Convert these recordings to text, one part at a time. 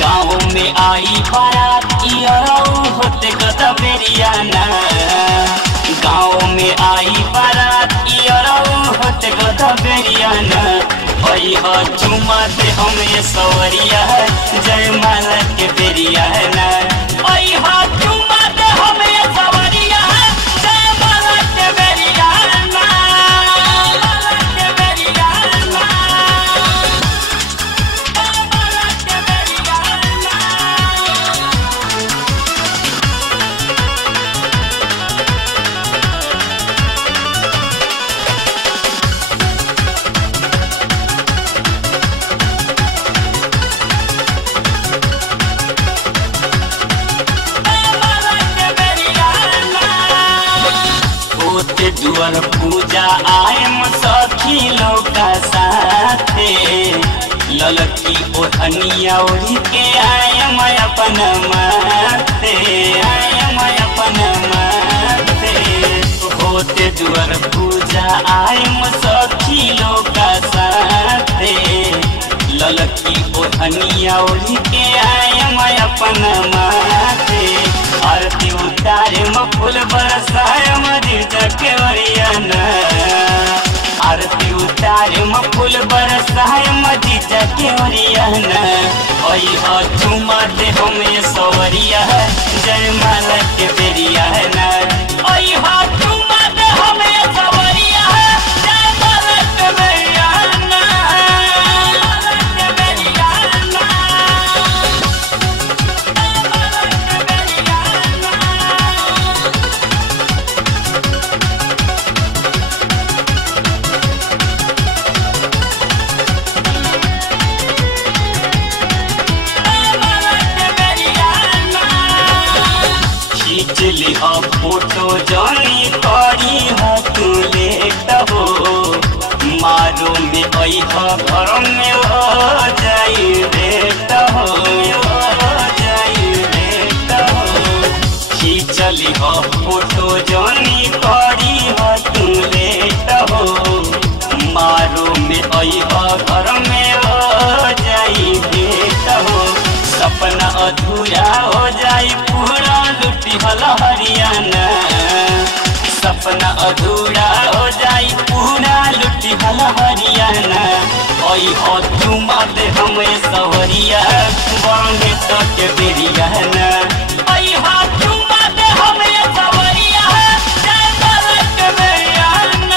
गाँव में आई बारात होते गदा बेरियाना। गाँव में आई बारात होते गदा बेरियाना। चुमा दे हमें सवरिया जय माला के बेरियाना। चुमा दे हमें सवरिया जय माला के बेरियाना। दुआर पूजा आयम सखी लोग साथे। ललकी ओढ़निया ओढ़ी के आयम अपन माथे। आयम अपन माथे होते दुआर पूजा आयम सखी लोग साथे। ललकी ओढ़निया ओढ़ी के आयम अपन माथे। आरती उतारे फूल बरसाए मजीजा के वरियाना। आरती उतारे फूल बरसाए मजीजा के वरियाना। चुमा दे हमें सवरिया जय माला के बेरियाना। चुमा दे हमें सवरिया जय माला के बेरियाना। खींचली फोटो जानी करी तू लेट हो। मारो में घर में हो जाई बेट हो। जाई बेट हो खींचली फोटो जानी करी तू लेट हो। मारो में घर में हो जाई बेट हो। सपना अधूरा हो जाई पूरा लुटी हला हरियाना। सपना अधूरा हो जाई पूरा लुटी हला हरियाना। चुमा दे हमें सवरिया बरंगे तक बेरियाना। चुमा दे हमें सवरिया जय माला के बेरियाना।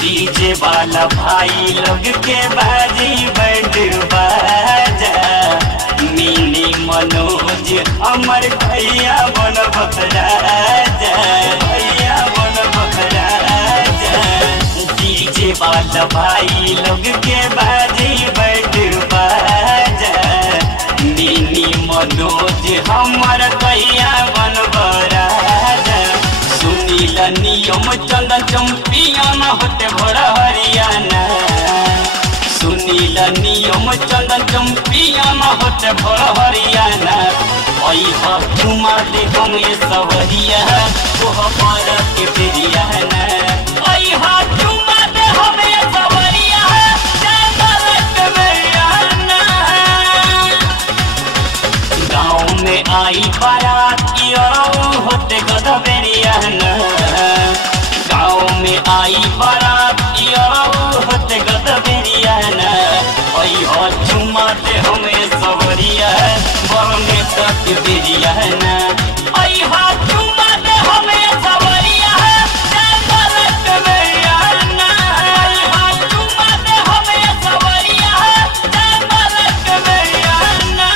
डीजे वाला भाई लोग के बाजी बैंड बाजा। मिनी मनोज अमर भैया बन बखराजा। भैया बन बखराजा। डीजे वाला भाई लोग के बाजी बैंड बाजा। मिनी मनोज हमर भैया बन बराजा। सुनील नियम चंदन चंपियन होते भोर हरियाना। सुनील नियम चंदन चंपियन होते भोर हरियाना। चुमा दे हमें सवरिया पर के बेरियाना। चुमा दे हमें सवरिया जय माला के बेरियाना। गाँव में आई बारात होते गदा बेरियाना। गाँव में आई बारात होते गदा बेरियाना। चुमा दे हमें सवरिया बरंगे के बिरियाना आई हाथ मत हमें सवरिया जय मलक बिरियाना आई हाथ मत हमें सवरिया जय मलक बिरियाना।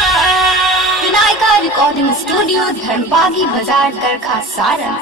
विनायका रिकॉर्डिंग स्टूडियो धर्मबागी बाजार करखा सारण।